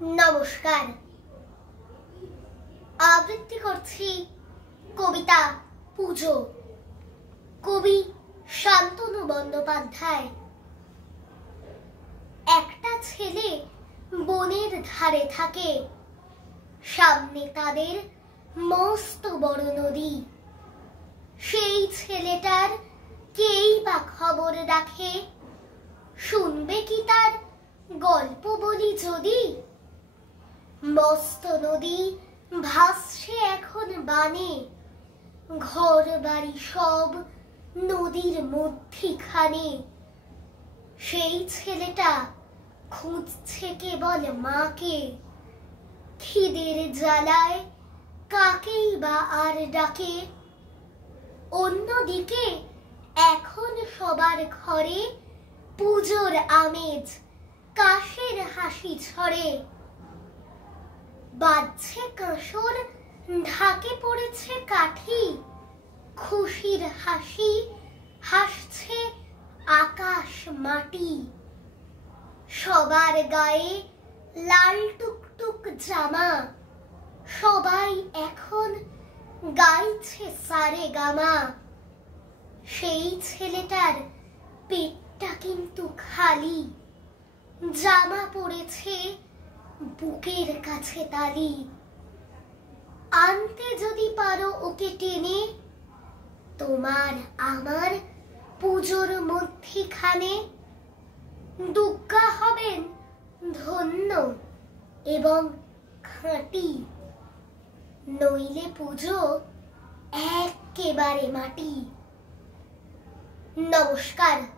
নমস্কার। আবৃত্তি করছি কবিতা পুজো, কবি শান্তনু বন্দ্যোপাধ্যায়। একটা ছেলে বনের ধারে থাকে, সামনে তাদের মস্ত বড় নদী। সেই ছেলেটার কেই বা খবর রাখে, শুনবে কি তার গল্প বলি যদি। মস্ত নদী ভাসছে এখন বানে, ঘর বাড়ি সব নদীর মধ্যিখানে। সেই ছেলেটা খুঁজছে কেবল মাকে, খিদের জ্বালায় কাকেই বা আর ডাকে। অন্যদিকে এখন সবার ঘরে পুজোর আমেজ, কাশের হাসি ছড়ে। বাজছে কাঁসর, ঢাকে পড়েছে কাঠি, খুশির হাসি হাসছে আকাশ মাটি। সবার গায়ে লাল টুকটুক জামা, সবাই এখন গাইছে সারে গামা। সেই ছেলেটার পেটটা কিন্তু খালি, জামা পড়েছে বুকের কাছে তালি। আনতে যদি পারো ওকে টেনে, তোমার আমার পুজোর মধ্যিখানে। দুগ্গা হবেন ধন্য এবং খাঁটি, নইলে পুজো একেবারে মাটি। নমস্কার।